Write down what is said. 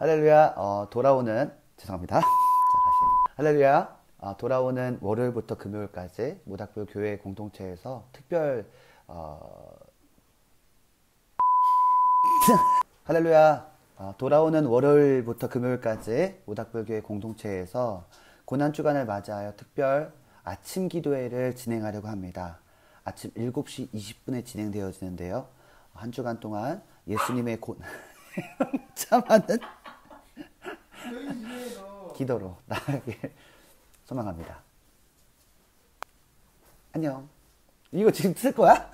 할렐루야. 돌아오는 죄송합니다. 자, 다시. 할렐루야. 돌아오는 월요일부터 금요일까지 모닥불 교회 공동체에서 특별 할렐루야. 돌아오는 월요일부터 금요일까지 모닥불 교회 공동체에서 고난 주간을 맞이하여 특별 아침 기도회를 진행하려고 합니다. 아침 7시 20분에 진행되어지는데요. 한 주간 동안 예수님의 참하는 기도로 나아가길 소망합니다. 안녕. 이거 지금 쓸 거야?